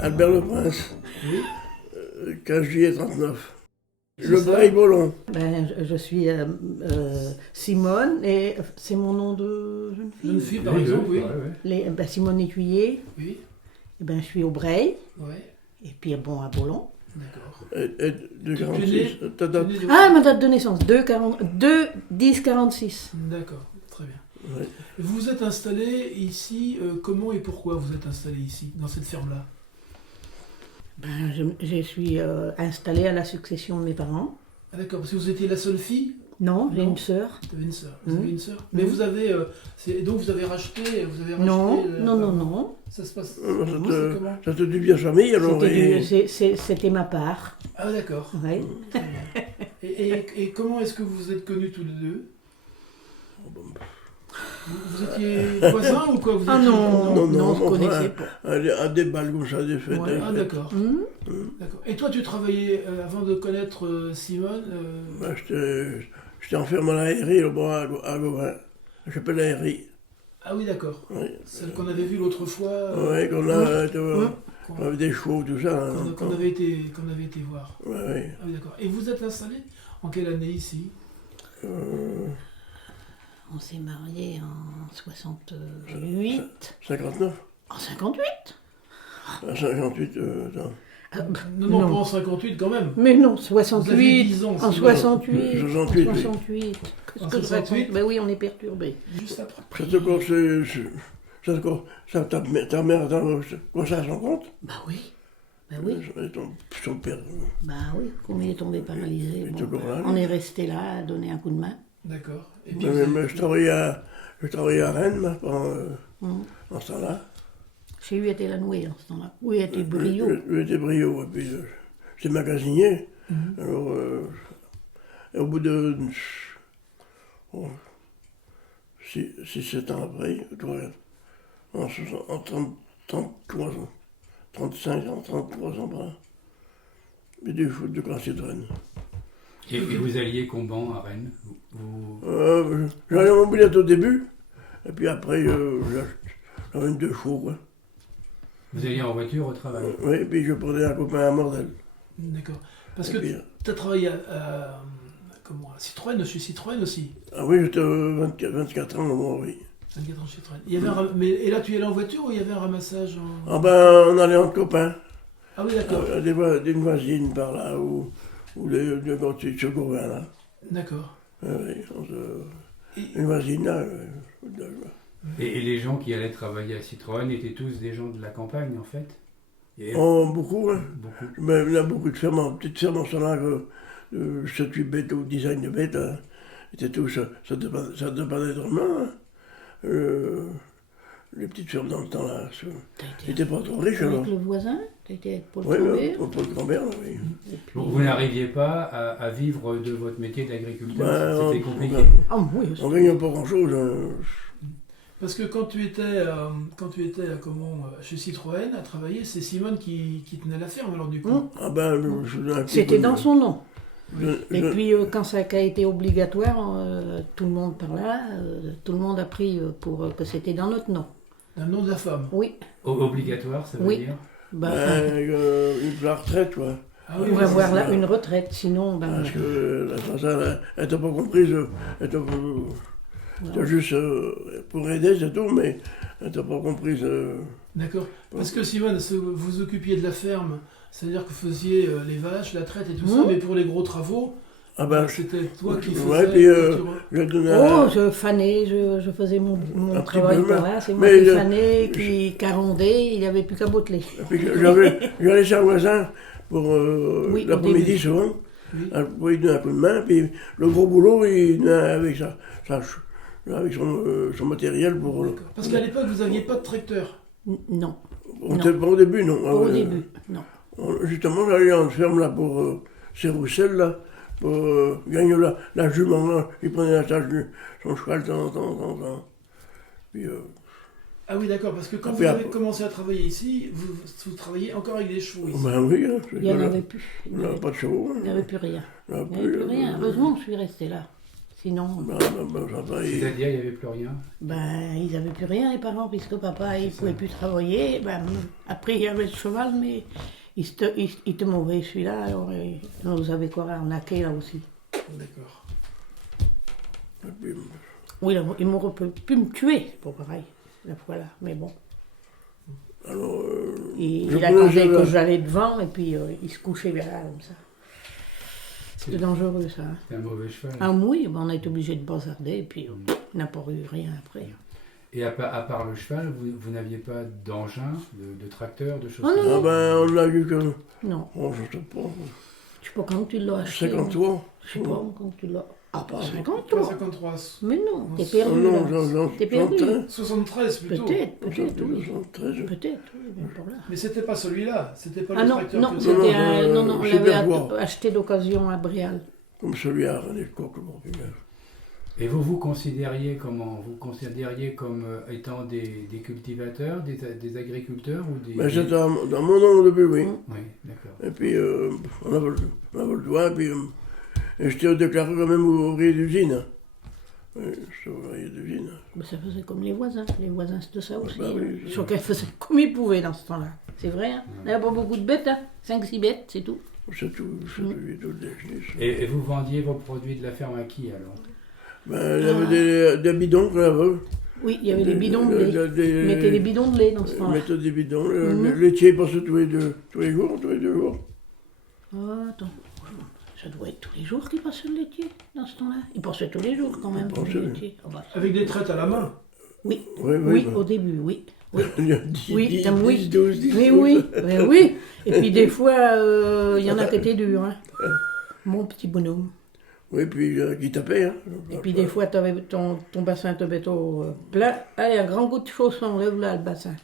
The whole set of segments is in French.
Albert le Prince, Oui. 15 juillet 39. C'est Le ça. Braille-Bolon. Je suis Simone, et c'est mon nom de jeune fille. Jeune fille, par exemple, oui. Simone Écuyer, Oui, je suis au Breil, ouais, et puis bon, à Bollon. d'accord. Et de Tu es 46. né- Ta date. Tu es né de- Ah, ma date de naissance, 2-10-46. D'accord, très bien. Ouais. Vous vous êtes installé ici, comment et pourquoi vous êtes installé ici, dans cette ferme-là? Je suis installée à la succession de mes parents. Ah d'accord, parce que vous étiez la seule fille? Non, j'ai Non. une sœur. Vous avez une sœur. Vous Mhm. avez une sœur. Mais Mhm. vous avez, donc vous avez racheté, Non, la non, non, ferme. non. Ça se passe. Ça c'est te, comment? ça te dit bien famille alors. C'était ma part. Ah d'accord. Ouais. Très bien. Et comment est-ce que vous vous êtes connus tous les deux? Vous étiez voisins ou quoi? Vous Ah étiez- non, on se enfin, connaissait pas. à des balles comme ça, des fêtes. Ouais. des Ah fêtes. d'accord. Hum. D'accord. Et toi, tu travaillais avant de connaître Simone Bah, j'étais enfermé à l'aérie, au bras à Gauvin. J'appelle l'aérie. Ah oui, d'accord. Oui. Celle qu'on avait vue l'autre fois, Ouais, qu'on a, qu'on on avait des chevaux, tout ça. hein. qu'on avait été voir. Ouais, ouais. Ah oui, d'accord. Et vous êtes installé en quelle année ici? Euh, On s'est mariés en 68. 59. En 58? À 58, attends. Non, pas en 58 quand même. Mais non, Vous aviez 68. 10 ans. En c'est 68. 68, En oui. 68. Qu'est-ce En que je 68? raconte? Ben oui, on est perturbé. Juste après. Ta mère, attends, quoi ça s'en compte? Bah oui. Bah oui. Son père. Bah oui. Comme il est tombé paralysé. Il est bon, encore là, on lui. est resté là à donner un coup de main. D'accord. Et puis Mais je travaillais à Rennes moi, en ce temps-là. Chez lui était la nouée en ce temps-là. Oui, était brio. J'étais brio, et puis j'étais magasinier. Mhm. Alors, et au bout de 6-7 ans après, en 33 ans, 35 ans, 33 ans, par là, j'ai dû foutre de classe de Rennes. Et vous alliez comment à Rennes? J'allais en mobilette au début, et puis après, j'avais 2 chevaux, quoi. Vous alliez en voiture au travail? Oui, et puis je prenais un copain à Mordel. D'accord. Parce Et que puis, tu as travaillé à Citroën, chez Citroën aussi. ah oui, j'étais 24 ans, moi, oui. 24 ans chez Citroën. Il y avait et là, tu y allais en voiture ou il y avait un ramassage en... Ah ben, on allait entre copains. Ah oui, d'accord. Des voisines par là, ou les gantils de Gauvin, là. D'accord. Oui, Et- une voisine, là. Et les gens qui allaient travailler à Citroën étaient tous des gens de la campagne, en fait? Et Oh, beaucoup, hein. beaucoup. Mais il y a beaucoup de fermes, petites fermes en ce là, 7-8 bêtes ou dizaines de bêtes. Hein. C'était tout, ça dépendait vraiment. Hein. Les petites fermes dans le temps, là. J'étais pas trop riche, alors. Avec le voisin? T'as été avec Paul Oui, Cambert? Paul Cambert, oui. Et puis- Vous n'arriviez pas à vivre de votre métier d'agriculteur? Ben, C'était compliqué. Ah oui, on gagnait pas grand-chose. Hein. Parce que quand tu étais chez Citroën à travailler, c'est Simone qui tenait la ferme alors du coup. Hum. Ah ben, je faisais un petit C'était peu dans de- son nom. je- Et je- puis quand ça a été obligatoire, tout le monde par là, tout le monde a pris pour que c'était dans notre nom. D'un nom de la femme. Oui. Obligatoire, ça veut Oui. dire? Bah, la retraite, quoi. Ah pour oui, avoir c'est ça. une retraite, sinon, ben, Parce que la Française, elle t'a pas comprise. Elle t'a voilà. juste pour aider, c'est tout, mais elle t'a pas comprise. D'accord. Parce que Simone, vous occupiez de la ferme, c'est-à-dire que vous faisiez les vaches, la traite et tout ça, Mhm. mais pour les gros travaux, Ah ben, c'était toi qui faisais. ouais, puis je donnais Oh, je fanais, je faisais mon Un petit travail peu, par là. C'est moi mais qui fanais, qui carondais, il n'y avait plus qu'à boteler. puis j'allais chez un voisin pour Oui, au l'après-midi début. souvent, Oui. pour lui donner un coup de main, puis le gros boulot, il venait avec avec son matériel pour... D'accord. Parce qu'à l'époque, vous n'aviez pas de tracteur. Non, Pas au début, non. pas Ah au ouais. début, non. Justement, j'allais en ferme là pour ces rousselles là, pour gagner la jument là. Il prenait la tâche de son cheval de temps en temps. Puis Ah oui, d'accord, parce que quand Après, vous avez commencé à travailler ici, vous travaillez encore avec des chevaux ici. Ben oui, hein, Il n'y en avait plus. On n'avait pas de chevaux. Il n'y avait plus rien. Il n'y en Il n'y avait plus rien. Heureusement que je suis restée là. Sinon, ça va, C'est-à-dire, il n'y avait plus rien. ben, ils n'avaient plus rien, les parents, puisque papa, il ne pouvait plus travailler. Ben, après, il y avait le cheval, mais il était mauvais, celui-là. Alors, on nous avait quoi arnaqué, là aussi. D'accord. et puis, Oui, là, ils m'auraient pu me tuer, c'est pas pareil, la fois là. Mais bon, alors, il je attendait connaissais que la- j'allais devant, et puis il se couchait là, comme ça. C'était dangereux, ça. Hein. C'est un mauvais cheval. Ah oui, ben, on a été obligé de bazarder, et puis on n'a pas eu rien après. Et à part le cheval, vous n'aviez pas d'engin, de tracteur, de choses Oh, comme non. Ah ben, on l'a eu que. Non, Oh, je sais pas. je sais pas quand tu l'as acheté. 53. Je sais pas quand tu l'as. Ah, pas Pas 53. 53. Mais non, t'es Oh perdu. non, là. T'es perdu. 73 plutôt. Peut-être, oui. 73. Peut-être, oui, mais pas là. Mais c'était pas celui-là, c'était pas Ah le non, tracteur non, que c'était non, un. Non, non, on Super l'avait Bois. acheté d'occasion à Bréal. Comme celui à René Coq, le Morbihan. Et vous considériez comment? Vous considériez comme étant des cultivateurs, des agriculteurs ou des... Mais c'était dans mon nom au début, oui. Oui, d'accord. Et puis, on avait le doigt, et puis, et j'étais déclaré quand même ouvrier d'usine. Hein. Oui, j'étais ouvrier d'usine. Mais ça faisait comme les voisins c'était ça aussi. bah oui, hein. Chacun faisait comme il pouvait dans ce temps-là. C'est vrai, hein. Il n'y avait pas beaucoup de bêtes, hein. 5-6 bêtes, c'est tout. C'est tout, tout des chenilles. Et vous vendiez vos produits de la ferme à qui alors? Ben, il y avait des bidons qu'on avait. Oui, il y avait des bidons de lait. Ils mettaient des bidons de lait dans ce Ils temps-là. mettaient des bidons. Mhm. Le laitier passait tous les deux jours. Ah, attends. Ça doit être tous les jours qu'il passait le laitier dans ce temps-là. Il passait tous les jours quand même, Il le passait, oui. laitier. Ah bah, Avec des traites à la main. oui, Oui, oui, ben, au début, oui. Oui, il y a 10, oui, 10, oui. 10, 12, 10, Mais 12. oui, mais oui. Et puis des fois, il y en a qui étaient durs, hein. Mon petit bonhomme. Oui, puis qui tapait. Hein. Et puis des fois, t'avais ton bassin tombait au plein. Allez, un grand coup de chausson, lève là le bassin.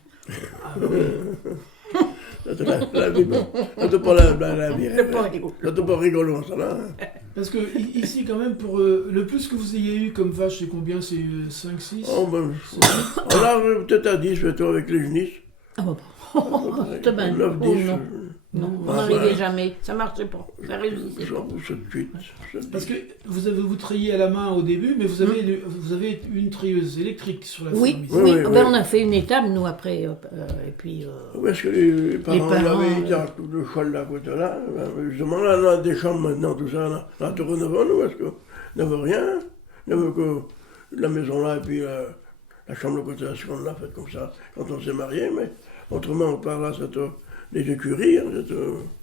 C'était la vie, bon. C'était pas la vie. C'est pas rigolo. C'était pas rigolo, ça, là. Hein. Parce que ici, quand même, pour le plus que vous ayez eu comme vache, c'est combien? C'est 5, 6? Oh, ben, on arrive peut-être à 10, mettons, avec les genisses. Ah bah, c'était bien. 9, Oh 10. non, non, on Ah, n'arrivait bah, jamais. Ça marchait pas. Ça réussissait pas. 7, 8. Parce que vous trayez à la main au début, mais vous avez une trieuse électrique sur la Oui, ferme ici. oui. Oui, Ben, oui. on a fait une étape, nous, après. Et puis, Où est-ce que les parents parents, avaient dans tout le cheval là, côté là? Ben, justement, là, on a des chambres maintenant, tout ça, là. On a tout rénové, nous, parce qu'on n'avait rien. On n'avait que la maison là, et puis la chambre de côté là, on l'a faite comme ça, quand on s'est marié, mais autrement, on parle là, c'était les écuries, hein,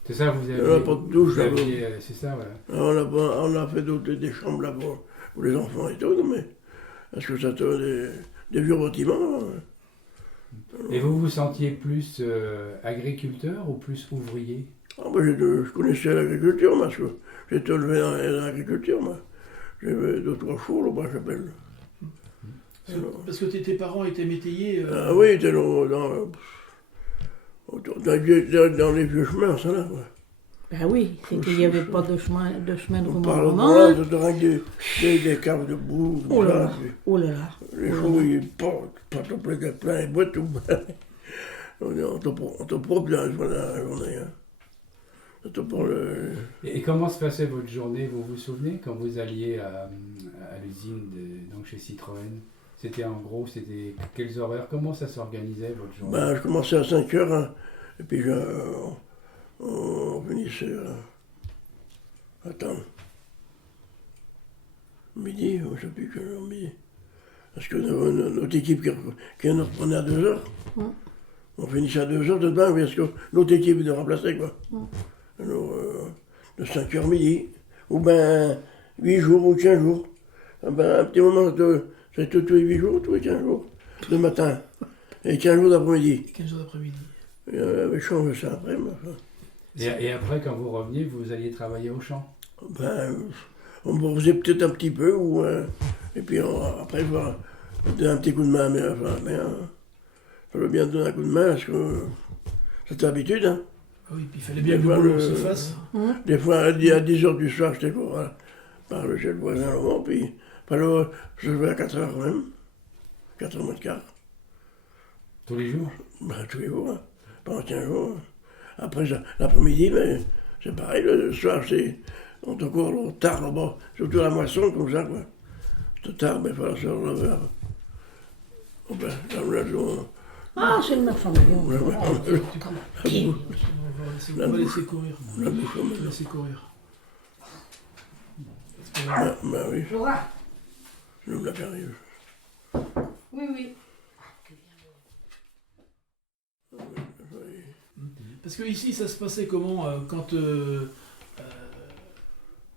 C'est ça, vous Il y aviez... en a pas de douche, vous là, aviez, c'est ça, voilà. on a fait d'autres, des chambres là pour les enfants et tout, mais parce que c'était des vieux bâtiments. Hein. Et vous vous sentiez plus agriculteur ou plus ouvrier? Ah, ben, je connaissais l'agriculture, parce que j'étais élevé dans l'agriculture, moi. J'avais 2-3 chevaux, là-bas, j'appelle. Parce que tes parents étaient métayers. Ah oui, c'était dans les vieux chemins, ça là. Ouais. ben oui, il n'y avait pas de chemin de On parle remembrement. là, c'était rien que des caves de boue, Oh comme là ça, là, puis oh là là. les chevaux, ils portent plein les boîtes, tout. On te propre dans la journée. Hein. C'était pour le... Et comment se passait votre journée? Vous vous souvenez quand vous alliez à l'usine donc chez Citroën? C'était en gros, c'était quels horaires? Comment ça s'organisait votre journée? Ben, je commençais à 5 heures, hein, et puis on finissait attends, midi, je ne sais plus quelle heure, midi. Parce que notre équipe qui nous reprenait à 2 heures, on finissait à 2 heures de bain, parce que l'autre équipe nous remplaçait, quoi. Alors, de 5 heures midi, ou ben 8 jours ou 15 jours. Ben, un petit moment, c'était tous les 8 jours, tous les 15 jours, le matin, et 15 jours d'après-midi. 15 jours d'après-midi. Et on avait changé ça après, mais enfin, Et après, quand vous reveniez, vous alliez travailler au champ? ben, on faisait peut-être un petit peu, ou, et puis après, je vais donner un petit coup de main, mais enfin, il fallait bien donner un coup de main, parce que c'était l'habitude, hein. Ah oui, puis il fallait bien que Des le fois, boulot le- se fasse. Des fois, à 10 heures du soir, j'étais quoi, voilà, par le chez le voisin Laurent, puis je jouais à 4 heures quand même, 4 heures moins de quart. Tous les jours? Ben, tous les jours, hein. Pendant 15 jours. Après, l'après-midi, mais c'est pareil, le soir, on te court tard là-bas, surtout à la moisson, comme ça, quoi. C'est tard, mais il faut se relever. Oh ben, là, Ah, c'est le marchand de viande. Ouais, ouais. On va laisser courir. la bouche, On va laisser courir. ben oui, Laura. je nous la arrive. Oui, oui. Parce que ici, ça se passait comment quand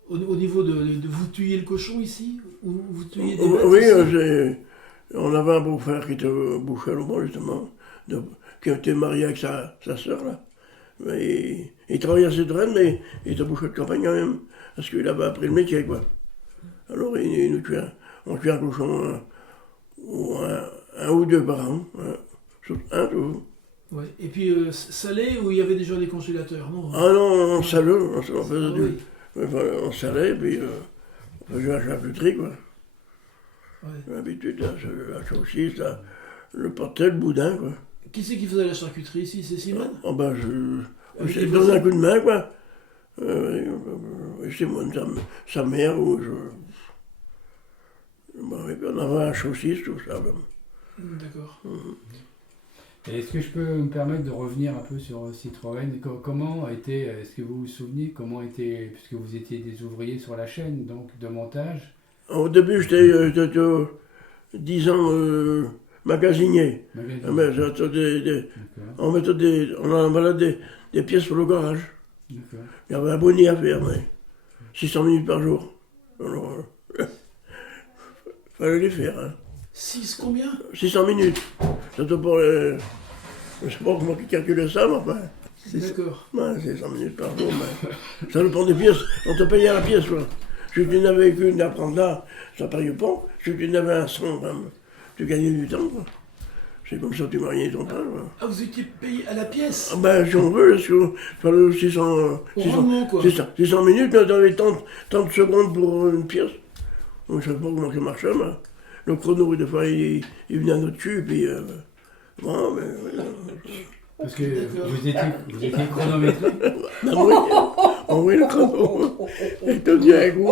au niveau de vous tuiez le cochon ici, ou vous tuiez des bêtes Oui, ici on avait un beau-frère qui était boucher à Lomont, justement, qui était marié avec sa sœur, là. Mais il travaillait à Citroën, mais il était boucher de campagne quand même, parce qu'il avait appris le métier, quoi. Alors, il nous tuait, on tuait un cochon, un ou deux par an, un toujours. Ouais. Et puis salé, où il y avait déjà des congélateurs, non? Ah non, on salait, on faisait Ah du... oui. On salait, puis on faisait la charcuterie, quoi. Ouais. L'habitude, là, la saucisse, là, le portel, le boudin, quoi. Qui c'est qui faisait la charcuterie ici? C'est Simone? Ah ben, Avec je les donne voisins? un coup de main, quoi. C'est moi, sa mère, ou je... Bon, et puis on avait un saucisse, tout ça. D'accord. Et est-ce que je peux me permettre de revenir un peu sur Citroën? Comment était, est-ce que vous vous souvenez, comment était, puisque vous étiez des ouvriers sur la chaîne, donc de montage? Au début, j'étais 10 ans magasinier. Magasin. Ah, mais D'accord. on envoyait des pièces pour le garage. D'accord. Il y avait un bonnet à faire, mais 600 minutes par jour. Alors, fallait les faire, hein. 6 combien? 600 minutes. Surtout pour les... Je sais pas comment ils calculent ça, mais enfin... D'accord. Ouais, 600 minutes par jour, mais... Ça dépend des pièces. On te payait à la pièce, quoi. Si tu n'avais qu'une à prendre là, ça payait pas. Si tu n'avais un 100, tu gagnais du temps, quoi. C'est comme ça que tu mariais ton pain, quoi. Ah, vous étiez payé à la pièce? Ah ben, si on veut, parce qu'il fallait 600... Au rendement, quoi. 600 minutes, mais t'avais 30 secondes pour une pièce. Donc, je sais pas comment ça marchait, mais... Le chrono, des fois, il venait à notre cul, puis... bon, mais... Parce que vous étiez chronométré? On voit le chrono. Il te dit un coup,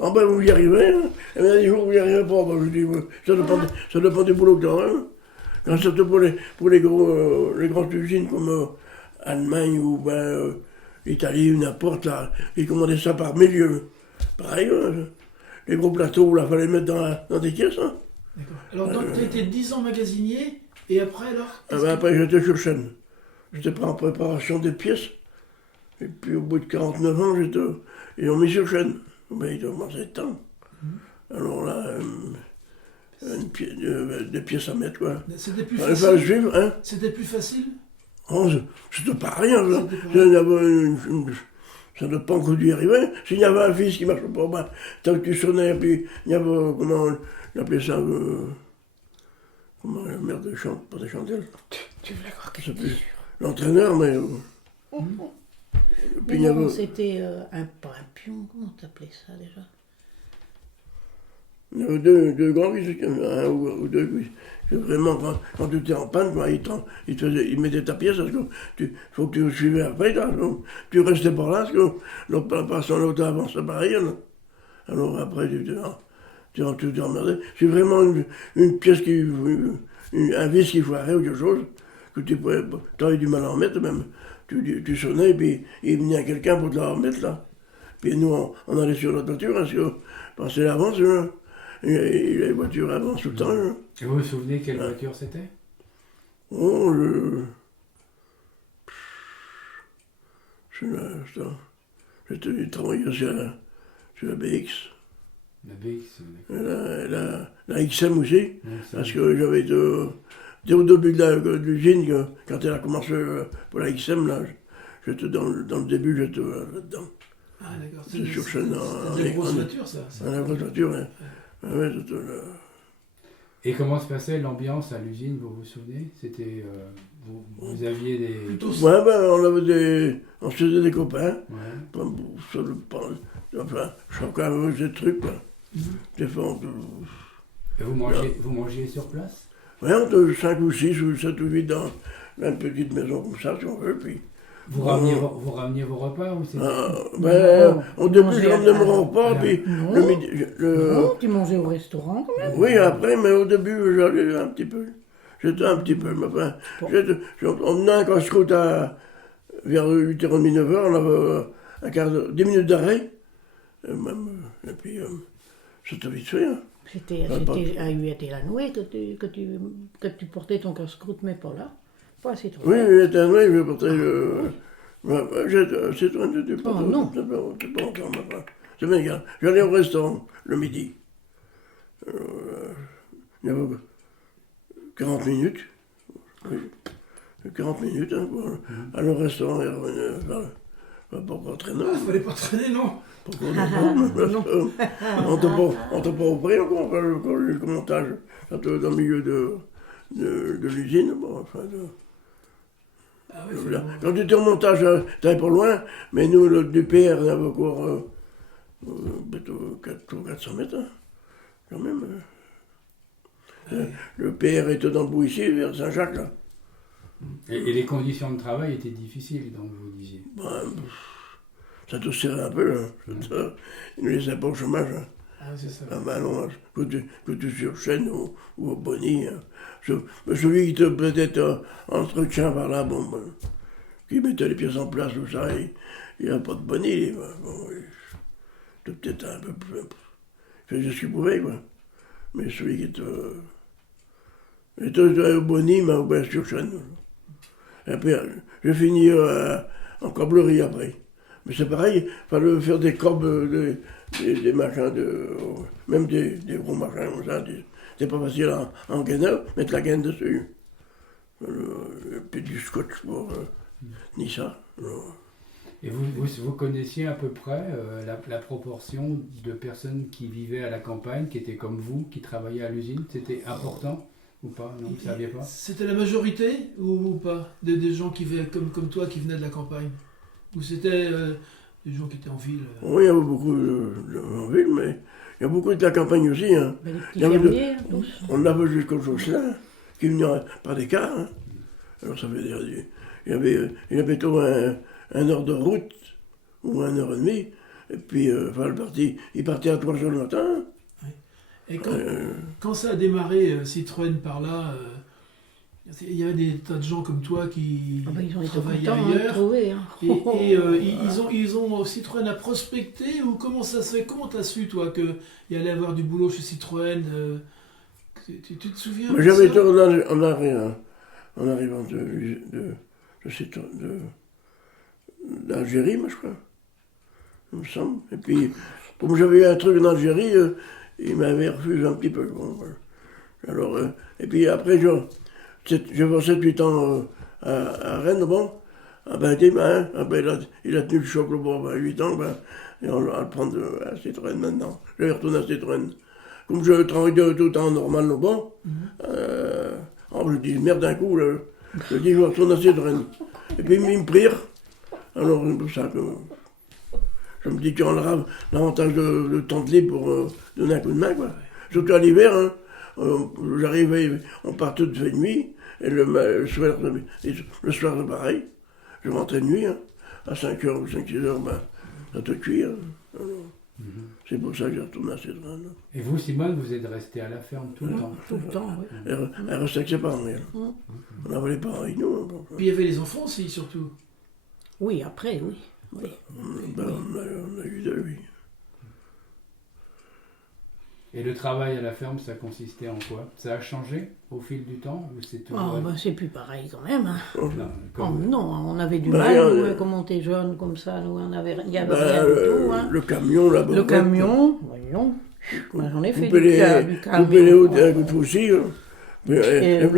ah ben, vous y arrivez, hein. Et bien, des jours, vous y arrivez pas. Ben, je dis, ça dépend du boulot que t'as, hein. Quand surtout pour les grandes usines comme Allemagne ou l'Italie ou n'importe, là, ils commandaient ça par milieu. Pareil, les gros plateaux, là, fallait les mettre dans des caisses, hein. D'accord. Alors, donc, tu as été 10 ans magasinier, et après, alors Ah ben, après, j'étais sur chaîne. J'étais en préparation des pièces. Et puis, au bout de 49 ans, ils ont mis sur chaîne. Ben, ils ont commencé le temps. Alors là, des pièces à mettre, quoi. C'était plus Il fallait facile? suivre, hein. C'était plus facile? Oh, c'était pas rien, ça. C'était pas rien. Ça ne dépend que d'y arriver. S'il y avait un fils qui ne marchait pas, ben, tant que tu sonnais, puis il y avait, comment on appelait ça, comment la merde de chante, pas des chantelles. Tu voulais croire que Je sais plus. L'entraîneur, mais... Puis il y non, avait, c'était pas un pion, comment t'appelais ça déjà? il y avait deux grands qui un ou deux qui... Vraiment, quand tu étais en panne, quoi, ils mettaient ta pièce, parce que faut que tu suivais après, là, donc, tu restais pas là, parce que l'autre passant l'autre avant, c'est pareil. Là. Alors après, tu t'es emmerdé. C'est vraiment une pièce un vis qui foirait ou quelque chose, que tu avais du mal à en mettre même. Tu sonnais, puis il venait quelqu'un pour te la remettre, là. Puis nous, on allait sur notre voiture, parce que l'avance, là. Et les voitures avancent tout le temps, là. Et vous vous souvenez quelle voiture c'était? Oh, j'ai travaillé sur la BX. La BX, Et la XM aussi, ouais, parce que j'avais été au début de l'usine, quand elle a commencé pour la XM, là, j'étais dans le début, j'étais là-dedans. Ah, d'accord. C'est sur chaîne. C'était une grosse voiture, ça. La grosse voiture, hein. Ouais, c'était là. Et comment se passait l'ambiance à l'usine, vous vous souvenez? C'était, vous aviez des... Plutôt Ouais, on se faisait des copains. Ouais. Enfin, chacun avait ses trucs, quoi. Des fois, Et vous mangiez sur place? Ouais, entre 5 ou 6 ou 7 ou 8 dans une petite maison comme ça, si on veut. Puis, Vous rameniez vos repas ou c'était... au début, je Manger ramenais à- mon repas, puis Non. le midi. Non, tu mangeais au restaurant quand même. Oui, après, mais au début, j'allais un petit peu. J'étais un petit peu, mais enfin, on menait un casse-croûte vers 8h30, 9h, on avait un quart d'heure, 10 minutes d'arrêt, et puis c'était vite fait. Hein. C'était à Huet-et-la-Noué que tu portais ton casse-croûte, mais pas là. Pas à Citroën. Oui, j'étais un vrai, je portais le. Citroën, c'était pas. Oh, non. C'est pas encore, mais enfin, c'est bien, gars. J'allais au restaurant le midi. Il y avait 40 minutes. Oui. 40 minutes, hein, pour aller au restaurant et revenir. Pas très long. Ah, fallait pas traîner, non. On t'a pas ouvert encore le montage. Quand tu es dans le milieu de l'usine. Bon, enfin, Ah oui, c'est bon. quand tu étais au montage, t'allais pas loin, mais nous, le du PR, on avait encore peut-être 400 mètres, hein, quand même. Le PR était dans le bout ici, vers Saint-Jacques, là. Et les conditions de travail étaient difficiles, donc vous disiez. Ben, ça te serrait un peu, hein. Ils ne laissaient pas au chômage. Hein. Ah, c'est ça. Ah ben non, que tu sur chaîne ou au Bonnie. Hein. Celui qui te peut-être entretien par là, bon, ben, qui mettait les pièces en place, tout ça, il n'y a pas de Bonnie. Ben, bon, c'était peut-être un peu plus. Il faisait ce qu'il pouvait, quoi. Mais celui qui était au Bonnie, m'a bien sur chaîne. Et puis, j'ai fini en corblerie après. Mais c'est pareil, il fallait faire des corbes, des machins, même des gros machins comme ça. C'est pas facile en gainer, mettre la gaine dessus. Et puis du scotch pour ni ça. Et vous connaissiez à peu près la proportion de personnes qui vivaient à la campagne, qui étaient comme vous, qui travaillaient à l'usine? C'était important ou pas? Non, vous ne saviez pas? C'était la majorité ou pas des gens qui vivaient comme toi qui venaient de la campagne? Ou c'était des gens qui étaient en ville? Oui, il y avait beaucoup en ville, mais il y a beaucoup de la campagne aussi. Hein. Ben, les petits Il y avait fermiers, tous. On avait jusqu'au Josselin, qui venait par des cars. Hein. Alors ça veut dire, il y avait tout un heure de route, ou 1h30, et puis il partait à 3h le matin. Et quand ça a démarré, Citroën par là, il y avait des tas de gens comme toi qui Ah ben, ils ont été travaillaient contents de ailleurs. trouver. Hein. Ils ont Citroën a prospecté ou comment ça se fait? Comment t'as su toi qu'il y allait avoir du boulot chez Citroën? Tu te souviens Mais de j'avais ça? été en arrivant d'Algérie, moi je crois, il me semble. Et puis, comme j'avais eu un truc en Algérie, il m'avait refusé un petit peu. Bon, voilà. Alors, et puis après, j'avais 7-8 ans à Rennes, bon. Ah ben, il a tenu le choc, bon, ben, 8 ans, ben, et on va le prendre à Citroën maintenant. Je vais retourner à Citroën. Comme je travaillais tout le temps normal, bon, je dis merde d'un coup, là, je dis je vais retourner à Citroën. Et puis ils me prirent. Alors c'est pour ça que je me dis qu'on aura l'avantage de temps de libre pour donner un coup de main, quoi. Surtout à l'hiver, hein, j'arrivais, on partait de nuit, et le soir c'est pareil. Je rentrais de nuit, hein, à 5h ou 5-6h, ben, ça te cuire. C'est pour ça que j'ai retourné à Citroën. Et vous, Simone, vous êtes resté à la ferme tout le temps? Tout le temps, oui. Elle restait avec ses parents, elle. On n'avait les parents avec nous. Hein, donc, Puis il y avait les enfants aussi, surtout. Oui, après, oui. Oui. ben, on a eu deux, oui. Et le travail à la ferme, ça consistait en quoi? Ça a changé au fil du temps ou c'est toujours... Oh, ben, c'est plus pareil quand même. Hein. Non, Oh, comme- non, on avait du Ben, mal, nous, comme on était jeunes comme ça, nous, il n'y avait rien du tout. Hein. Le camion, là-bas. Le camion, voyons, ben, j'en ai fait Couper les hauts avec le aussi. Hein.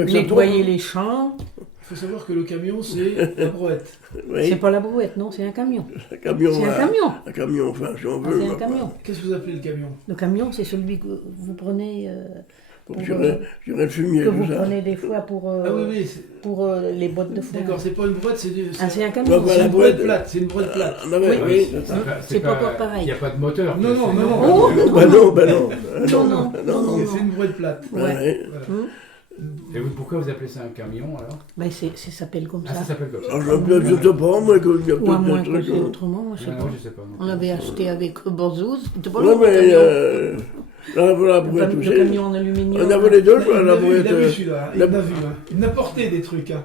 Nettoyer les champs. Il faut savoir que le camion, c'est la brouette. Oui, C'est pas la brouette, non, c'est un camion. un camion. C'est un camion. Un camion, enfin, si on Ah, veut. c'est un enfin, camion. Qu'est-ce que vous appelez le camion? Le camion, c'est celui que vous prenez, Pour tirer le fumier, que vous tout ça. prenez des fois pour, Ah oui, oui. pour les bottes de foin. D'accord, c'est pas une brouette, c'est du. Ah, c'est un Ouais, camion. bah, C'est la une brouette brouette. plate. C'est une brouette plate. On avait, Oui. oui, c'est ça. C'est pas encore pareil. Il n'y a pas de moteur. Non, non, c'est- non, non. Oh, Ben non, ben non. Non, non, non, non. C'est une brouette plate. Ouais. Ouais. Voilà. Et vous, pourquoi vous appelez ça un camion alors? Ben, ça s'appelle comme Ah, ça ça. s'appelle comme ça. Alors, je sais pas, moi, qu'il y a Ou à moins peut-être que des c'est trucs. autrement, moi, je sais Ouais, pas. non, je sais pas. non On plus. l'avait acheté avec Bozouz. C'était pas Ouais, le mais camion. là, voilà, la brouette Le aussi. camion en aluminium. On avait les deux, Il la l'a vu, brouette. il l'a vu celui-là, il la- l'a vu. Hein. Il m'a porté des trucs. Hein.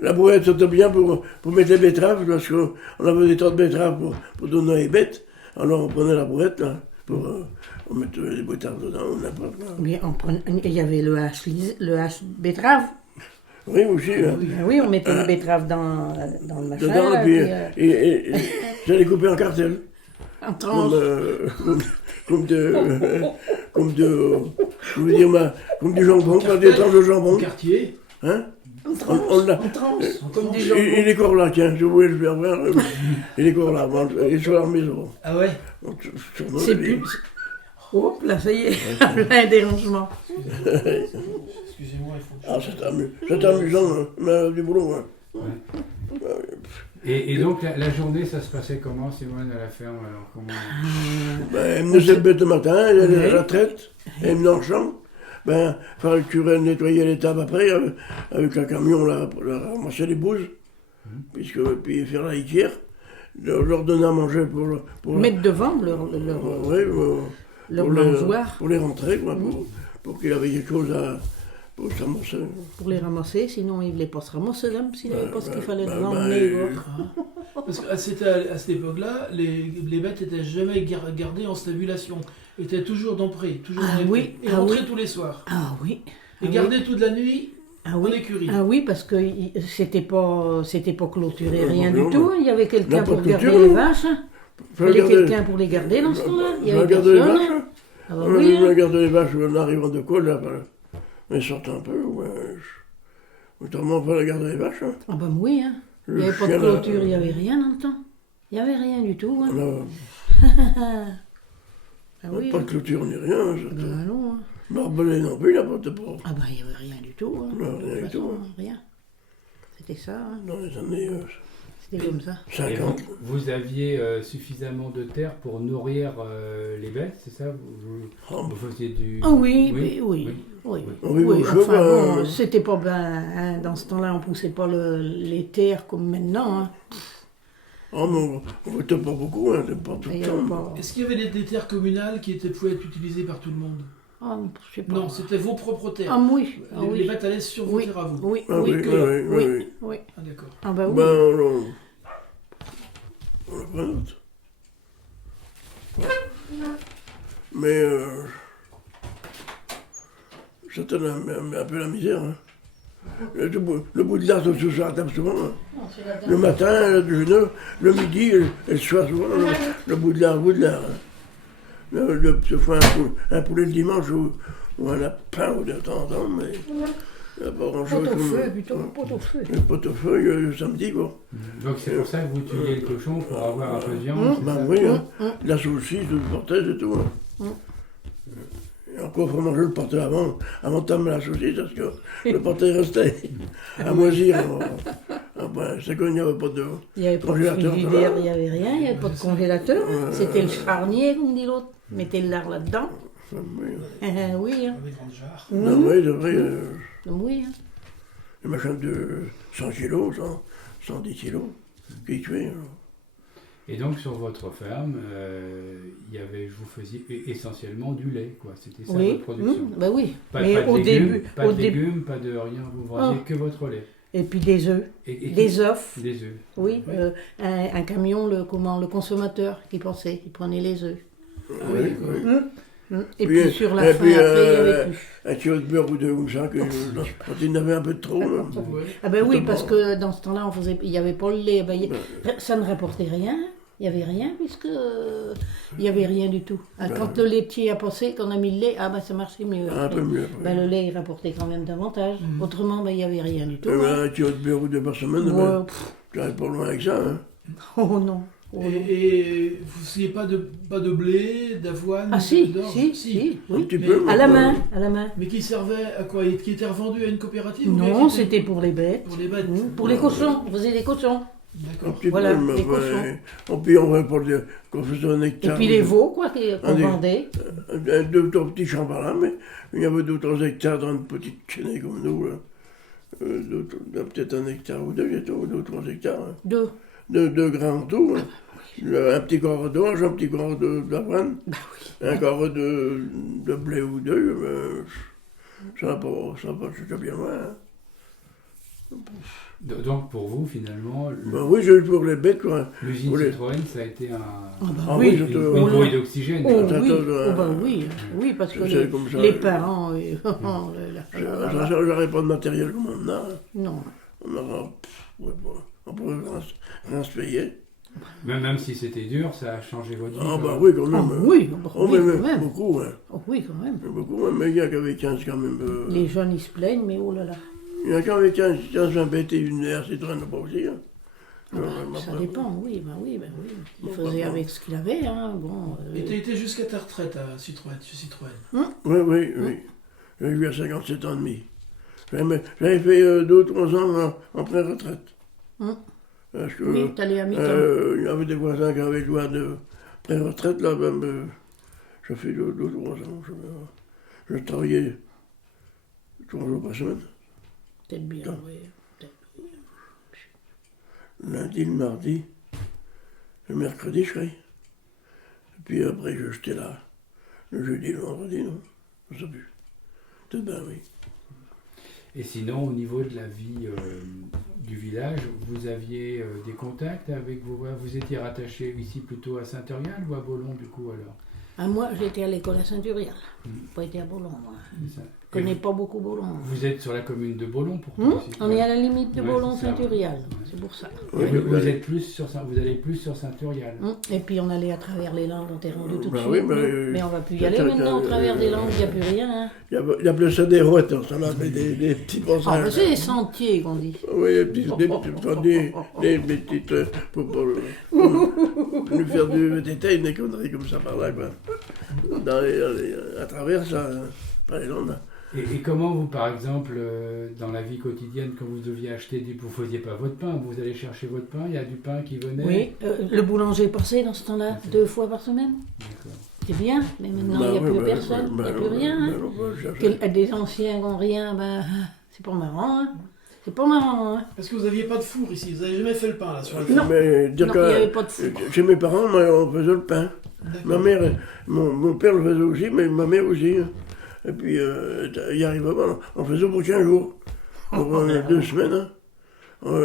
La brouette, c'était bien pour mettre les betteraves, parce qu'on avait des tas de betteraves pour donner les bêtes. Alors on prenait la brouette, là, pour on mettait les betteraves dedans, n'importe quoi. Mais il y avait le hache betterave. Oui, aussi. Hein. Ah oui, on mettait les betteraves dans le machin. Dedans, là, et puis, puis, et j'allais couper en cartel. en tranche. Comme je veux dire, comme du jambon, pas des tranches de Au jambon. quartier. Hein? En tranche. on l'a- En tranche. Comme des Il jambons. il est encore là, tiens, je voulais le faire voir. Il est encore là, bon, il est sur la maison. Ah ouais. Sur nos C'est lits. plus. Hop, là, ça y est, plein dérangements. Excusez-moi, il faut que Ah, c'est amusant, hein, mais du boulot. Hein. Ouais. Et donc la journée, ça se passait comment, Simone, à la ferme alors comment... Ben, elle menait ses bêtes le matin, elle allait à la Oui. traite, elle menait en champ. Ben, fallait curer, nettoyer les tables après, avec un camion là, pour ramasser les bouses, puis faire la litière, leur donner à manger pour Mettre devant ouais, leur pour les- mangeoire pour les rentrer, quoi, pour qu'il avait quelque chose pour s'amasser. pour les ramasser, sinon il ne voulait pas se ramasser là, s'il n'avait pas ce qu'il fallait ben, devant ben, emmener. Parce qu'à à cette époque-là, les bêtes n'étaient jamais gardées en stabulation. Étaient toujours dans pré, toujours Ah dans les oui, prés. Et ah rentraient oui. tous les soirs. Ah oui. Et gardées toute la nuit Ah en oui. écurie. Ah oui, parce que c'était pas clôturé, rien non, du tout. Il y avait quelqu'un N'importe pour garder clôture, les non. vaches. Il Fallait fallait garder- quelqu'un pour les garder dans ce temps-là. Il y fallait avait garder les personne. vaches. Ah bah On oui. avait gardé les vaches en arrivant de quoi, là, mais sortent un peu, ouais. Autrement, il fallait garder les vaches. Hein. Ah bah oui, hein. Il n'y Le avait pas de chien, là, clôture, il n'y avait rien dans le temps. Il n'y avait rien du tout. Hein. on a- Ah oui. pas hein. de clôture ni rien. Bah non. Hein. Barbelé non plus, il n'a pas de pas. Ah bah il n'y avait rien du tout. Hein. Non, De rien toute du tout, façon, rien. C'était ça. Hein. Dans les années C'était comme ça. Et 50. vous aviez suffisamment de terre pour nourrir les bêtes, c'est ça vous faisiez du... Ah oui, oui, oui. Oui, Oui, oui. au chaud, Enfin bon, ben, c'était pas ben, hein, dans ce temps-là, on poussait pas les terres comme maintenant. Hein. oh, mais on ne votait pas beaucoup, hein, c'est pas tout Il le y avait temps. pas- Est-ce qu'il y avait des terres communales qui pouvaient être utilisées par tout le monde? Ah, je sais pas. Non, c'était vos propres terres. Ah oui, ah, Les oui. bêtes allaient sur vos Oui. terres à vous. Oui, Ah oui, oui, que- oui, oui, oui, oui. oui. Ah d'accord. Ah bah oui. Ben, on a pas d'autre. Mais c'était un peu la misère. Hein. Le bout de l'art se sur la table souvent. Hein. Le matin, le déjeuner, le midi et le soir souvent. Le bout de l'art, hein. Se faire un poulet le dimanche ou un lapin ou de temps en temps, mais il n'y a pas grand-chose. Pot au comme- feu, plutôt, pot au feu. Le pot-au-feu le samedi, quoi. Donc c'est pour ça que vous tuiez le cochon pour avoir un peu de viande, c'est Ben ça oui, hein. La saucisse, le portail et tout. Hein. Et encore, il faut manger le portail avant de terminer la saucisse, parce que le portail restait à moisir. Ah ben, c'est qu'il n'y avait pas de Il n'y avait pas de congélateur. frigidaire, il n'y avait rien, il n'y avait pas de congélateur. C'était le charnier, comme dit l'autre. Mettez le lard là-dedans. Oui, Oui, hein. Avec grande jarre. ben, oui, c'est vrai. Oui, hein. Les machins de 100 kilos, 110 kilos, qui tuaient. Et donc sur votre ferme, il y avait, vous faisiez essentiellement du lait, quoi. C'était ça Oui, votre production. bah oui. Pas, Mais pas de au légumes, début, pas au de début. légumes, pas de rien. Vous vendiez que votre lait. Et puis des œufs, Et des œufs. Des œufs. Oui, un camion, le consommateur qui passait, il prenait les œufs. Oui, oui. Et Puis, puis sur la et fin, puis, après, il y avait plus. un kilo de beurre ou deux ou ça, quand il y en avait un peu de trop. Là. Ouais. Ah ben oui, D'abord. parce que dans ce temps-là, il n'y avait pas le lait. Ben, ça ne rapportait rien. Il n'y avait rien, puisque il n'y avait rien du tout. Ah, quand le laitier a passé, qu'on a mis le lait, ah ben ça marchait mieux. Un peu mieux. Ben, le lait, il rapportait quand même davantage. Autrement, ben, il n'y avait rien du tout. Et hein. ben, un kilo de beurre ou deux par semaine, Ouais, ben, pff, tu n'arrives pas loin avec ça. Hein. oh non. Oh, non. Et vous ne faisiez pas de blé, d'avoine, Ah si, d'orge si, Un oui. petit Mais- peu. À la mais- main, à la main. Mais qui servait à quoi? Qui était revendu à une coopérative ou bien Non, qui était c'était pour les bêtes. pour les bêtes. Pour les cochons, on faisait des cochons. Un D'accord. petit Voilà, peu, mais les enfin, et puis on va pour dire qu'on faisait un Et hectare. puis les veaux, quoi, qu'on Allez. vendait. Deux, trois petits champs par là, mais il y avait 2 ou 3 hectares dans une petite chaînée comme nous. Là. Peut-être 1 hectare ou 2, il y a 2 ou 3 hectares. Hein. Deux grands tout. Hein. Un petit corps d'orge, un petit corps d'avoine, un corps de blé ou 2. Ça va pas, c'est bien loin. Hein. Donc pour vous, finalement, Ben oui, j'ai eu pour les bêtes, quoi. l'usine Pour les- Citroën, ça a été Ah bah Ah oui, oui, une surtout, bouée d'oxygène. Oh Ça, oui, ça, oh bah oui, oui, parce que c'est comme ça. les parents, oh là là. J'aurais pas de matériel comme on a. Hein. Non. On aura, on pourrait rien se payer. Même si c'était dur, ça a changé votre vie. Ah quoi. bah oui, quand Ah même. oui, bah Oh, oui, mais quand même. beaucoup, hein. Oh oui, quand même. Beaucoup, hein. Mais il y a qu'avec 15 quand même. Les jeunes, ils se plaignent, mais oh là là. Il y a qu'avec 15 20 bêtes et une air Citroën, pas aussi. Hein. Ah bah, ça dépend, oui, bah oui, bah oui. Il faisait avec ce qu'il avait, hein, bon. Et tu été jusqu'à ta retraite à Citroën, chez Citroën. Oui. J'ai eu à 57 ans et demi. J'avais fait 2 ou 3 ans en pré-retraite. Parce que, Oui, t'allais à mi-temps. il y avait des voisins qui avaient le droit de pré-retraite, là, même, j'ai fait 2 ou 3 ans. Je travaillais 3 jours par semaine. Peut-être bien, Non. oui. Lundi, le mardi, le mercredi, je crois. Et puis après, j'étais là. Le jeudi, le vendredi, non. Je sais plus. Peut-être bien, oui. Et sinon, au niveau de la vie du village, vous aviez des contacts avec vos voisins? Vous étiez rattaché ici plutôt à Saint-Eurial ou à Bollon du coup alors? Ah, moi, j'étais à l'école à Saint-Urial. Pas été à Bollon, moi. C'est ça. Je connais pas beaucoup Bollon. Vous êtes sur la commune de Bollon pourtant aussi. On est à la limite de Ouais, Bollon, c'est ça, Saint-Urial. ouais. C'est pour ça. Ouais, Vous êtes plus sur vous allez plus sur Saint-Eurial. Et puis on allait à travers les Landes, on t'est rendu tout de Bah suite. oui, nous. bah, Mais on va plus y ça, aller ça, maintenant, au ça, travers des Landes, il n'y a plus rien. Hein. Il y a plus ça des routes, ça là, mais des petits Ah, passages. bah, c'est des sentiers qu'on dit. Oui, des petites. Pour nous faire du détail, des conneries comme ça par là, quoi. À travers ça, pas les Landes. Et comment vous, par exemple, dans la vie quotidienne, quand vous deviez acheter vous ne faisiez pas votre pain, vous allez chercher votre pain, il y a du pain qui venait? Oui, le boulanger passait dans ce temps-là, 2 fois par semaine. D'accord. C'est bien, mais maintenant il n'y a plus personne, il n'y a plus rien. Hein. Des anciens qui n'ont rien, ben, c'est pas marrant. Hein. C'est pas marrant. Hein. Parce que vous n'aviez pas de four ici, vous n'avez jamais fait le pain là sur la Non. Mais dire Non, il n'y avait que pas de four. chez mes parents, on faisait le pain. Ma D'accord. mère, mon père le faisait aussi, mais ma mère aussi. Hein. Et puis, il y arrivait pas, on faisait pour 15 jours. Pour 2 semaines. Hein. On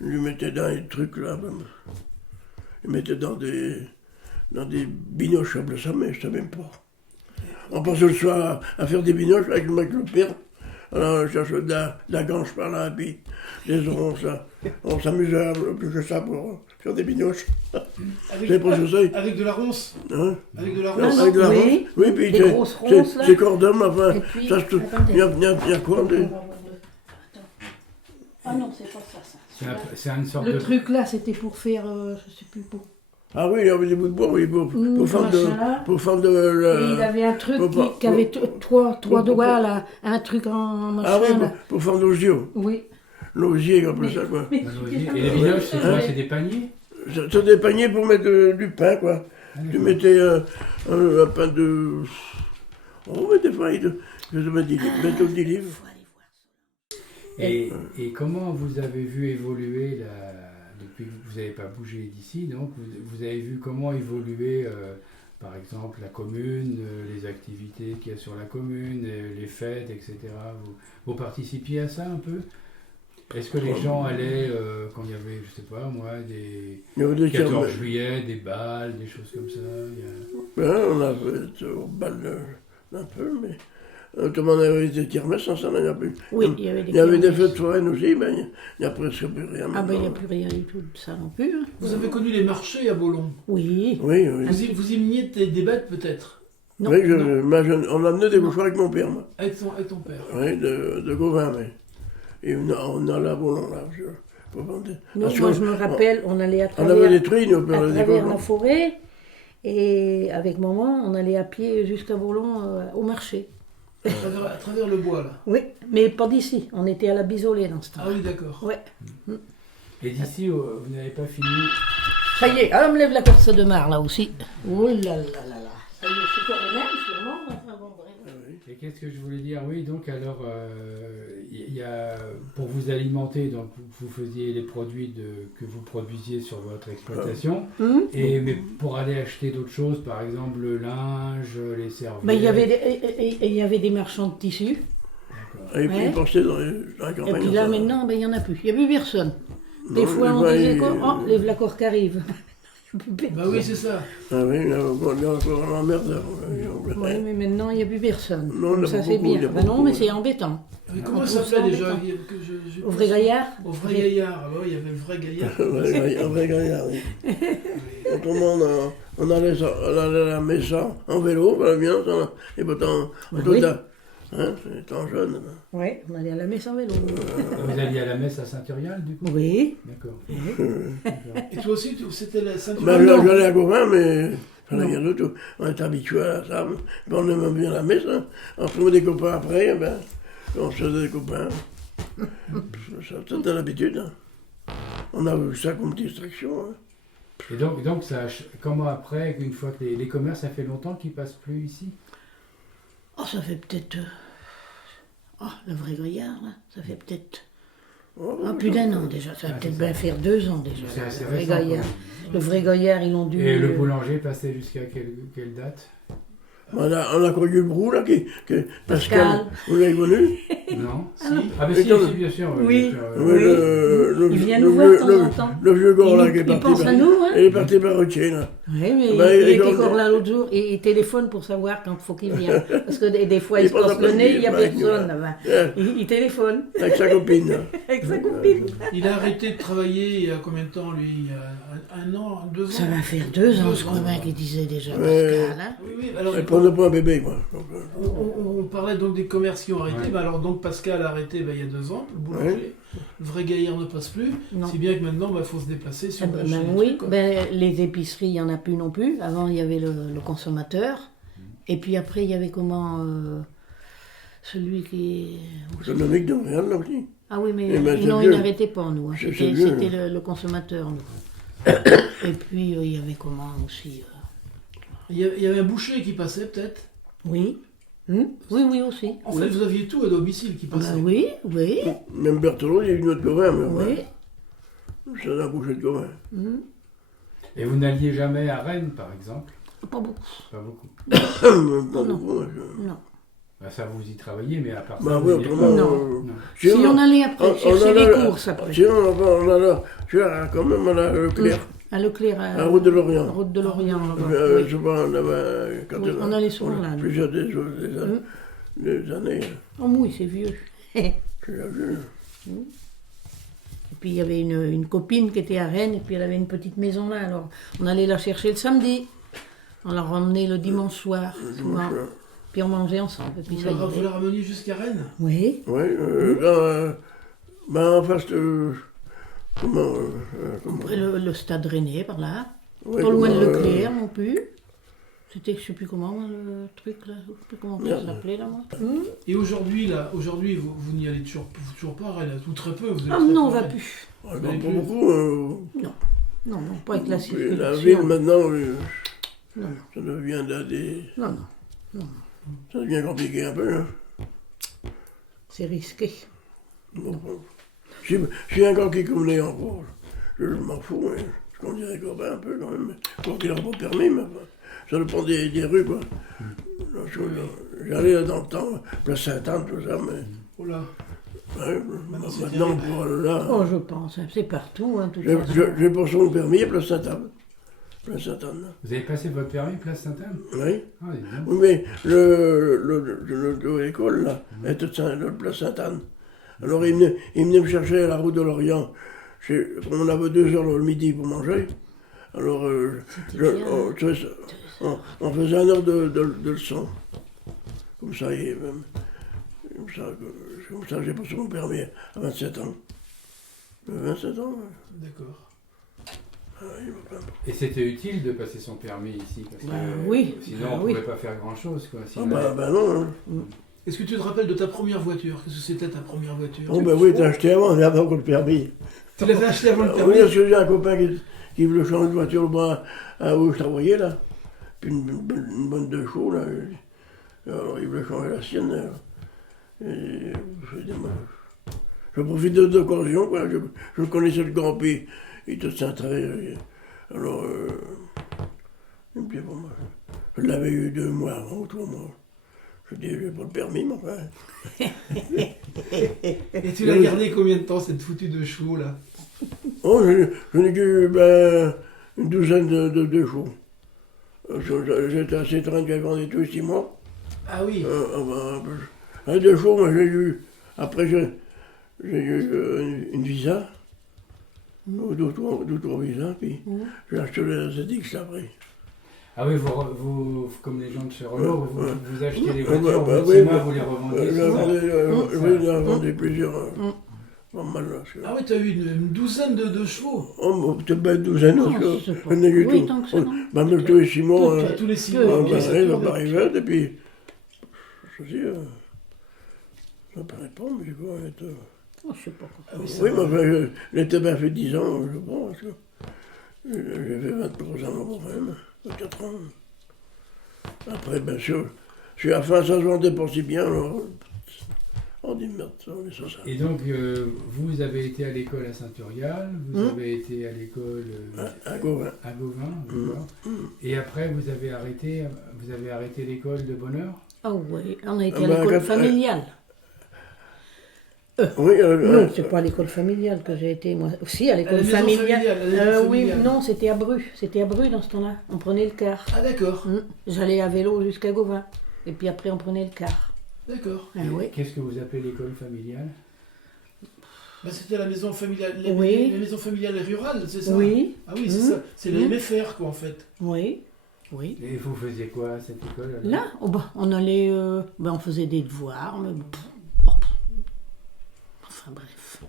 lui mettait dans les trucs là. Il mettait dans des binoches, je appelais ça, mais je ne sais même pas. On passait le soir à faire des binoches avec le père. Alors, on cherchait de la ganche par là, et puis des ronces. On s'amusait à éplucher ça pour faire des binoches. C'est pour ça. Avec de la ronce. Hein? Avec de la Ah ronce. non, Avec de la oui. ronce. Oui, puis Des grosses ronces, là. c'est corps d'homme, enfin. Et puis, Ça, attendez. il y a quoi Ah non, c'est pas ça. C'est une sorte Le de... truc là, c'était pour faire, je sais plus pour. Ah oui, il y avait des bouts de bois, oui, pour faire machin-là. pour faire de Et il avait un truc qui avait trois doigts là, un truc en machin Ah oui, là. pour faire l'osier. Oui. L'osier, comme ça, quoi. Mais- Et les binoches, c'est quoi? C'est des paniers? C'est des paniers pour mettre du pain, quoi. Tu mettais un pain de... On met des pains de... Je te mets 10 livres, mettons 10 livres. Et comment vous avez vu évoluer, depuis que vous n'avez pas bougé d'ici, donc vous avez vu comment évoluer, par exemple, la commune, les activités qu'il y a sur la commune, les fêtes, etc. Vous participiez à ça un peu? Est-ce que les gens allaient, quand il y avait, je sais pas moi, des Il y avait des 14 kermesses. juillet, des balles, des choses comme ça? On a fait au bal un peu, mais... Autrement, on avait des kermesses, ça n'en a plus. Oui, il y avait des Il y avait des kermesses. fêtes foraines aussi, mais il n'y a presque plus rien. Ah ben il n'y a maintenant. plus rien du tout de ça non plus. Hein. Vous avez connu les marchés à Bollon. Oui. Oui, oui. Vous y meniez des bêtes peut-être. Non, Oui, non. on amenait des mouchoirs avec mon père, moi. Avec ton père. Oui, de Gauvin, mais. Et on a la Bollon, là. Pour vendre. Non, Parce moi qu'on- je me rappelle, on allait à On avait travers, des truies, nous, à pour les travers la Gauvin. forêt et avec maman, on allait à pied jusqu'à Bollon au marché. À travers le bois là. Oui, mais pas d'ici. On était à la Bisolée dans ce temps. Ah oui, d'accord. Ouais. Et d'ici, vous n'avez pas fini. Ça y est, on me lève la corse de mar là aussi. Oh là là là là. Ça y est, c'est quoi les mêmes sûrement? Enfin, bon, bref. Ah oui. Et qu'est-ce que je voulais dire? Oui, donc alors, il y a, pour vous alimenter, donc vous faisiez les produits que vous produisiez sur votre exploitation. Mais pour aller acheter d'autres choses, par exemple le linge, les serviettes. Ben, il y avait des marchands de tissus. D'accord. Et puis Ouais. ils passaient dans la Et campagne. puis là, ça. maintenant, ben, il n'y en a plus. Il n'y a plus personne. Des Non, fois, on ben, disait il- quoi? Oh, lève la corps qui arrive. Plus personne. Bah oui, c'est ça. Ah oui, il y a encore l'emmerdeur. Oui, mais maintenant, il n'y a plus personne. Non, il y en a Ça, pas c'est beaucoup, il y bien. a Ben non, beaucoup, mais ouais. c'est embêtant. Mais comment On ça trouve ça s'appelait déjà embêtant. Au vrai gaillard? Au vrai gaillard. Alors, il y avait le vrai gaillard. Un vrai gaillard, oui. Autrement, on allait à la messa en vélo, voilà bien, ça, et pourtant, Oui. tout là, hein, étant jeune. Oui, on allait à la messe en vélo. Vous alliez à la messe à Saint-Urial, du coup? Oui. D'accord. Et toi aussi, c'était la ceinture. Ben, non. j'allais à Gauvin, mais ça n'a Non. rien de tout. On est habitué à ça, mais on aime bien la messe. Hein. On trouvait des copains après, ben, on se faisait des copains. C'était l'habitude. Hein. On a eu ça comme distraction. Hein. Et donc comment après, une fois que les commerces, ça fait longtemps qu'ils passent plus ici? Oh, ça fait peut-être... Oh, le vrai gaillard, là, ça fait peut-être... Oh, Ah, plus d'un an déjà. Ça va Ah, peut-être c'est ça. bien faire 2 ans déjà. C'est assez Le vrai récent, gaillard. quand même. Le vrai gaillard, ils l'ont dû... Et le boulanger passait jusqu'à quelle date? On a connu le brou, là, Pascal, Pascal. vous l'avez connu? Non? Si. Ah, mais si, Étonne. si, bien sûr. Oui. bien sûr, Oui, Il vient nous voir de temps en temps. le vieux gars, là, Il qui est parti. pense à par- nous, hein. Il est parti par Routier, là. Oui, mais Ben, il il était comme- encore là l'autre jour et il téléphone pour savoir quand il faut qu'il vienne. Parce que des fois, il Il se passe passe le après nez, il n'y a midi, ouais, personne ouais. là-bas. Ouais, Il téléphone avec sa copine, là. avec sa copine. Il a arrêté de travailler il y a combien de temps, lui? Il y a un an, 2 ans? Ça va faire 2 ans, je crois ans. bien qu'il disait déjà, Ouais. Pascal. Hein. Oui, oui. Alors, Elle prenait pas un bébé, quoi. Donc, on parlait donc des commerces qui ont arrêté. Ouais. Bah alors donc Pascal a arrêté il y a 2 ans, le boulanger. Ouais. Le vrai gaillard ne passe plus. Non. Si bien que maintenant, il faut se déplacer si Ah on veut ben, acheter des oui, trucs, quoi. ben, les épiceries, il n'y en a plus non plus. Avant, il y avait le consommateur. Et puis après, il y avait comment celui qui... économique de Montréal, là aussi. Ah oui, mais Eh ben, c'est non, vieux. il n'arrêtait pas, nous. Hein. C'est C'était vieux. c'était le consommateur, nous. Et puis, il y avait comment aussi Il y avait un boucher qui passait peut-être. Oui. Oui, oui, aussi. En fait, vous aviez tout à domicile qui Ben passait. oui, oui, Même Berthelot, il y a eu notre Gauvin, mais oui. ouais. Ça l'a bouché de Gauvin. Et vous n'alliez jamais à Rennes, par exemple? Pas beaucoup. Pas beaucoup. Pas Non. beaucoup, Non. Bah, ça, vous y travaillez, mais à part ça, Bah vous oui, n'alliez autrement. pas. Non. Non. Si on allait après, on chercher a les là- courses après. Sinon, on a là, tu as quand même on a Leclerc, À Leclerc, à Route de Lorient. Route de Lorient. là-bas, Je oui. sais pas, on avait. Quand Oui, on allait souvent là, nous. Plusieurs des années, Oh oui, c'est vieux. Et tu l'as vu. puis il y avait une copine qui était à Rennes, et puis elle avait une petite maison là. Alors on allait la chercher le samedi. On la ramenait le dimanche soir, souvent. Puis on mangeait ensemble. Et puis Vous ça y la, vous est. la rameniez jusqu'à Rennes? Oui. Oui, ben en face de. Comment Après le stade Rennais, par là. ouais, Pas loin de comment, Leclerc non plus. C'était, je sais plus comment, le truc là. Je sais plus comment ça Merde. s'appelait là, moi. Et aujourd'hui, vous n'y allez toujours pas à Rennes, ou très peu. Vous allez Ah très non, peu on à va Rennes. plus. on va pas beaucoup. Non, non, pas avec la La circulation. ville maintenant, Non, ça devient non, non. ça devient compliqué un peu. Hein. C'est risqué. Bon, je suis encore qui convenait encore. Je m'en fous, hein. Je conduis les copains un peu quand même. Quand il n'a pas permis, mais enfin, ça dépend des rues, quoi. J'allais dans le temps, place Sainte-Anne, tout ça, mais Oh là. ouais, Maintenant, c'est maintenant, terrible. pour là, Oh, je pense, hein, c'est partout, hein, de toute j'ai façon. j'ai pour son permis, place Sainte-Anne. Place Sainte-Anne. Vous avez passé votre permis, place Sainte-Anne? Oui. Ah, dis donc. Oui, mais l'école, là, était de place Sainte-Anne. Alors, il venait me chercher à la route de Lorient. On avait 2 heures le midi pour manger. Alors, tu sais, on faisait 1 heure de leçon. Comme ça, comme ça, j'ai passé mon permis à 27 ans. 27 ans, ouais. D'accord. Ah, il m'a pas- Et c'était utile de passer son permis ici, parce que Oui, sinon bah on ne oui. pouvait pas faire grand-chose, quoi. Ah, bah non, hein. Est-ce que tu te rappelles de ta première voiture? Qu'est-ce que c'était ta première voiture? Oh ben oui, t'as acheté avant, on avait encore le permis. Tu l'avais acheté avant le Oui, permis? parce que j'ai un copain qui voulait changer de voiture moi, à où je travaillais là. Puis une bonne de chevaux là. Alors il voulait changer la sienne. Et je dis, moi, je profite de l'occasion, quoi. Je connaissais le Grand P, il était cintré. Alors, il me dit, bon, moi, je l'avais eu 2 mois avant ou 3 mois. Je dis, j'ai pas le permis, mon frère. Et tu l'as gardé combien de temps, cette foutue de chevaux là? Oh, je n'ai eu une douzaine de chevaux. J'étais assez train de gagner tous les 6 mois. Ah oui. Un de chevaux, moi j'ai eu. Après, j'ai eu une Visa, ou deux, trois visas, puis j'ai acheté le ZX après. Ah oui, vous, comme les gens de chez Renault, vous achetez les Ouais, voitures, bah, au bout de oui, 6 mois, vous les revendez. c'est ça J'ai vendu plusieurs. Pas mal là. Ah oui, tu as eu une douzaine de chevaux. Oh, peut-être pas une douzaine, Non, parce que c'est pas- je n'ai eu oui, tout. tant que ça, non. Même tous les 6 mois, Tous les 6 Ouais, mois. on ok, ça arrive, tourne. on arrive, et puis. Je dis, ça peut répondre, mais je crois être. Oh, je sais pas. Ah oui, ça Oui, va. mais enfin, l'été bien fait 10 ans, je pense. J'ai fait 23 ans quand même, 24 ans. Après, bien sûr, je suis à la fin, ça se vendait pas si bien, alors on dit merde, ça, on laisse ça. Et donc, vous avez été à l'école à Saint-Urial, vous avez été à l'école À Gauvin. à Gauvin, d'accord. Et après, vous avez arrêté l'école de Bonheur. Ah oui, on a été Ah à bah, l'école quand- familiale. Oui, Non, c'est pas à l'école familiale que j'ai été, moi. Si, à À la l'école maison familiale. familiale, à la maison Oui, familiale. non, c'était à Bru. C'était à Bru dans ce temps-là. On prenait le car. Ah d'accord, J'allais à vélo jusqu'à Gauvin. Et puis après, on prenait le car. d'accord. Ah oui. Qu'est-ce que vous appelez l'école familiale? Bah, c'était la maison familiale, Oui. la maison familiale rurale, c'est ça? Oui, Ah oui, c'est ça. C'est le MFR quoi en fait. oui, oui. Et vous faisiez quoi à cette école alors? Là, on allait, on faisait des devoirs, mais enfin bref,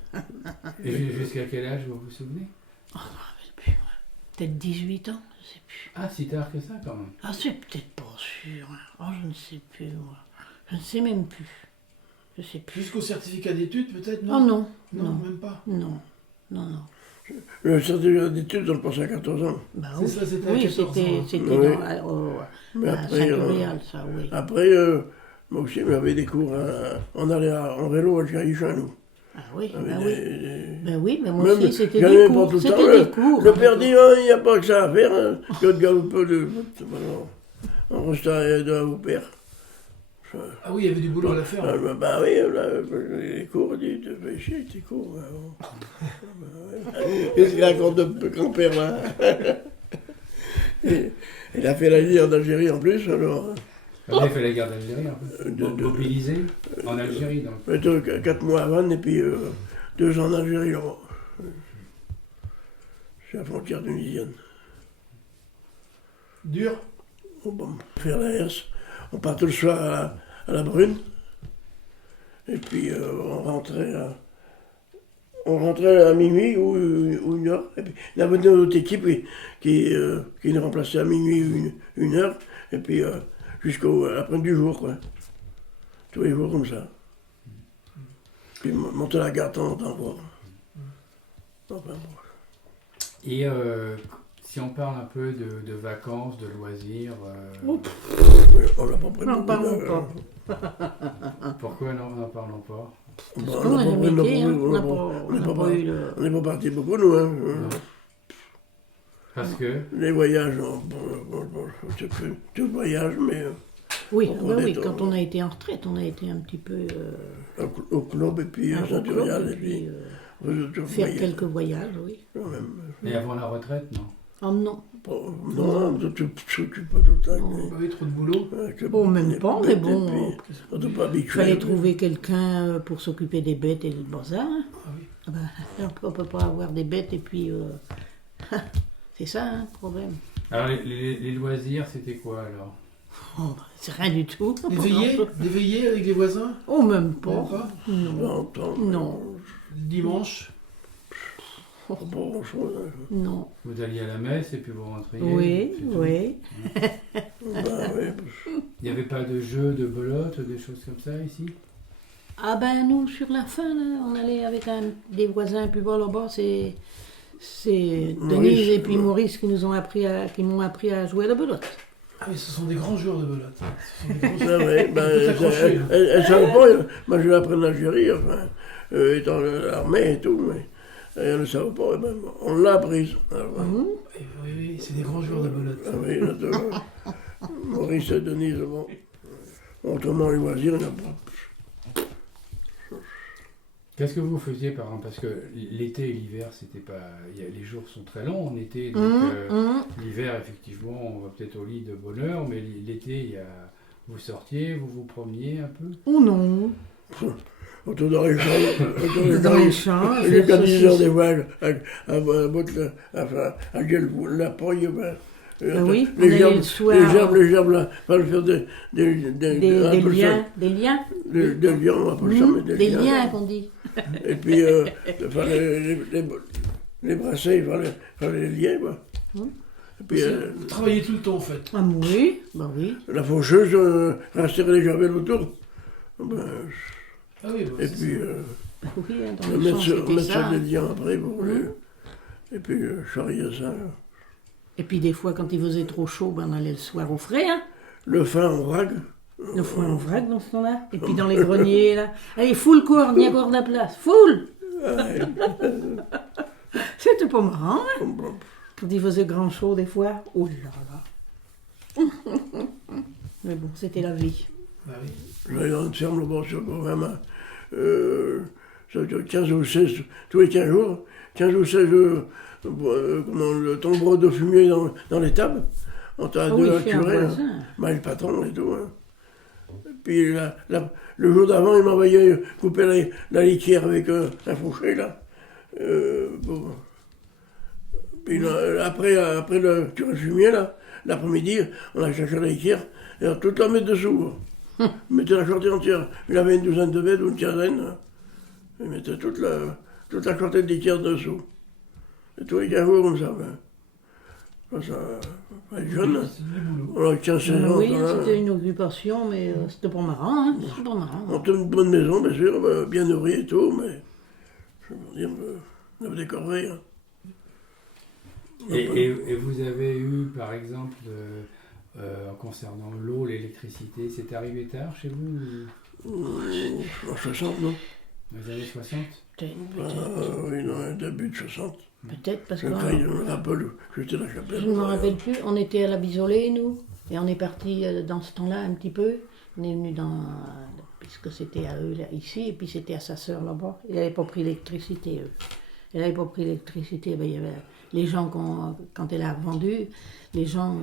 Et jusqu'à quel âge vous vous souvenez? je me rappelle plus, moi. Peut-être 18 ans, je sais plus. Ah, si tard que ça quand même. Ah, c'est peut-être pas sûr. Hein. Oh, je ne sais plus, moi. Je ne sais même plus. Je sais plus. Jusqu'au certificat d'études peut-être, non? Oh non, Non, non, même pas. non, non, non. le certificat d'études, on le passait à 14 ans. Bah C'est oui, ça, c'était à oui, 14 ans. c'était Oui. Mais à après, Saint-Urial, ça, oui. après moi aussi, j'avais des cours. On allait en vélo à Algérie chez nous. Ah oui, Avec bah oui. Ben oui, mais moi Même, aussi, c'était j'en des avais pas cours. tout le temps. C'était des cours. Le hein. père dit, il n'y a pas que ça à faire, hein, que de galoper de. Voilà. On reste à vos pères. Ah oui, il y avait du boulot à la faire. Bah oui, là, les cours, il dit, tu fais chier tes cours. Qu'est-ce qu'il raconte de grand-père là? Il a fait la guerre d'Algérie en plus, alors. Vous avez fait la guerre d'Algérie, en fait. De- Mobilisé en Algérie, donc. 4 mois à Vannes et puis 2 ans en Algérie là-bas. C'est la frontière tunisienne. Dur. On va faire la herse. On partait le soir à la Brune. Et puis on rentrait à minuit ou 1h. Et puis il y avait une autre équipe qui nous remplaçait à minuit ou 1h. Et puis jusqu'à la fin du jour, quoi. Tous les jours comme ça. Puis monter à la gare de temps en temps voir. Enfin, bon. Et si on parle un peu de vacances, de loisirs, On l'a pas pris N'en beaucoup, parlons là. pas. pourquoi n'en parlons pas? Bon, Parce qu'on a jamais été, hein, on n'a pas eu le... On n'est pas parti beaucoup, nous. Hein. Parce que Les voyages, c'est plus tout le voyage, mais Oui, On bah oui, est quand au- on a été en retraite, on a été un petit peu... au club et puis à au club, Saint-Urial, et et puis puis, faire quelques voyages, oui. Quand même. et avant la retraite, non? Oh non, Non, tu t'occupes pas tout le temps. Bah oui, trop de boulot. oh, même pas, mais bon, On n'est pas il habitué. fallait trouver quelqu'un pour s'occuper des bêtes et du bazar. Hein. Ah oui. Ah ben, on peut pas avoir des bêtes et puis... c'est ça, hein, le problème. Alors les loisirs, c'était quoi alors? Oh, bah, c'est rien du tout. Des veillées avec les voisins. Oh, même Même pas. pas. Non, Longtemps. non, Le dimanche. Pas grand-chose. non. Vous alliez à la messe et puis vous rentriez? Oui, c'est tout. oui. Bah oui. Il n'y avait pas de jeux de belote, des choses comme ça ici? Ah ben nous, sur la fin, là, on allait avec des voisins plus bas là-bas, c'est Denise et puis Maurice qui m'ont appris à jouer à la belote. Ah oui, ce sont des grands joueurs de belote. Ce sont des grands Ça, joueurs. oui, On peut t'accrocher, hein. elle savait pas, moi je l'ai appris en Algérie, enfin, étant à l'armée et tout, mais elle ne savait pas, ben, on l'a apprise. Alors, Oui, oui, oui, c'est des grands joueurs de belote. ah oui, naturellement. Maurice et Denise, bon. Autrement, les loisirs, il n'y en a pas. Qu'est-ce que vous faisiez par exemple? Parce que l'été et l'hiver, c'était pas. Les jours sont très longs en été, donc l'hiver, effectivement, on va peut-être au lit de bonne heure, mais l'été, vous sortiez, vous vous promeniez un peu? Ou non. Autour dans les champs, Dans les champs, à les faire canaliseurs ceci. des vagues, à gueule la poille, ben. Ben oui, on les allait gerbes, le soir. les gerbes, là, fallait faire des liens. Des liens. Des liens, on appelle ça, mais Des liens qu'on dit. Et puis, il fallait les brasser, il fallait les lier, quoi. Et puis, Vous travaillez tout le temps en fait. Ah oui, bah oui. la faucheuse, rassurer les javelets autour. Ben, Ah oui, bah, et c'est puis, Bah oui, hein, dans les champs, mettre c'était sur ça. des liens après, pour et puis, charrier ça. Et puis des fois, quand il faisait trop chaud, ben, on allait le soir au frais, hein. Le fin en vrague. Le foin en vrac dans ce temps-là. Et puis dans les greniers, là. Allez, full corps, il y a encore de la place. Full. C'était pas marrant, hein. Quand il faisait grand chaud, des fois. Oh là là. Mais bon, c'était la vie. Bah oui. J'avais une ferme là-bas sur vraiment. Ça veut dire 15 ou 16, tous les 15 jours, 15 ou 16 le tombereau de fumier dans les tables, entre Ah deux oui, à chez un curer, voisin. le patron et tout. Hein. Et puis le jour d'avant, il m'envoyait couper la litière avec un fauché, là. Puis là, après le curer le fumier, là, l'après-midi, on a cherché la litière et on a toute la mettre dessous. On mettait la chantier entière. Il avait une douzaine de bêtes ou une quinzaine. Il mettait toute la chantier de litière dessous. Et tous les 15 jours comme ça. Ben. Ça jeune, hein. C'est du boulot. On a 15-16 ans. Oui, ça, c'était une occupation, mais c'était pas marrant, hein. C'était pas marrant. on était une bonne maison, bien sûr, bien nourrie et tout, mais je veux dire, on avait des corvées. Hein. Et vous avez eu, par exemple, concernant l'eau, l'électricité, c'est arrivé tard chez vous? En 60, non? Dans les années 60? Peut-être, Oui, non, début de 60. peut-être parce que... Je me rappelle, j'étais à la chapelle. Je ne me rappelle plus, on était à la Bisolée, nous, et on est parti dans ce temps-là un petit peu. On est venu puisque c'était à eux, là, ici, et puis c'était à sa sœur là-bas. Il n'avait pas pris l'électricité, eux. Il n'avait pas pris l'électricité, ben, il y avait les gens, quand elle a vendu, les gens,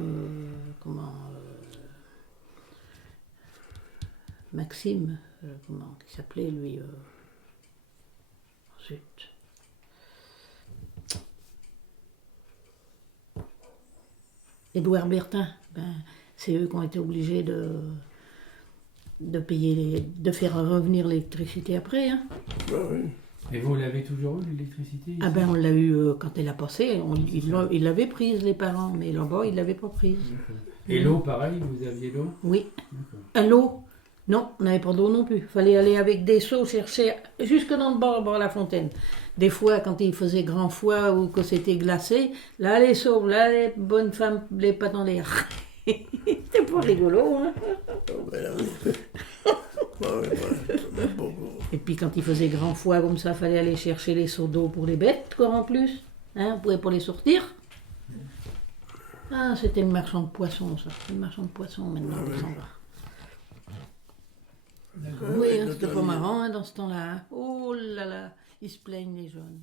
Maxime, qui s'appelait lui, zut. Édouard Bertin, ben, c'est eux qui ont été obligés de payer, de faire revenir l'électricité après. Hein. Ah, oui. Et vous l'avez toujours eu, l'électricité ici? Ah ben on l'a eu quand elle a passé, ils l'avaient prise les parents, mais là-bas ils ne l'avaient pas prise. D'accord. Et l'eau, pareil, vous aviez l'eau? Oui. D'accord. L'eau, non, on n'avait pas d'eau non plus. Il fallait aller avec des seaux chercher jusque dans le bord de la fontaine. Des fois, quand il faisait grand froid ou que c'était glacé, là les seaux, là les bonnes femmes, les pattes en l'air. C'était pas rigolo, hein. Et puis quand il faisait grand froid comme ça, il fallait aller chercher les seaux d'eau pour les bêtes, quoi, en plus. Hein, on pouvait pas les sortir. Ah, c'était le marchand de poissons, ça. Le marchand de poissons, maintenant, on s'en va. Oui, hein, c'était pas marrant hein, dans ce temps-là. Hein. Oh là là, ils se plaignent les jeunes.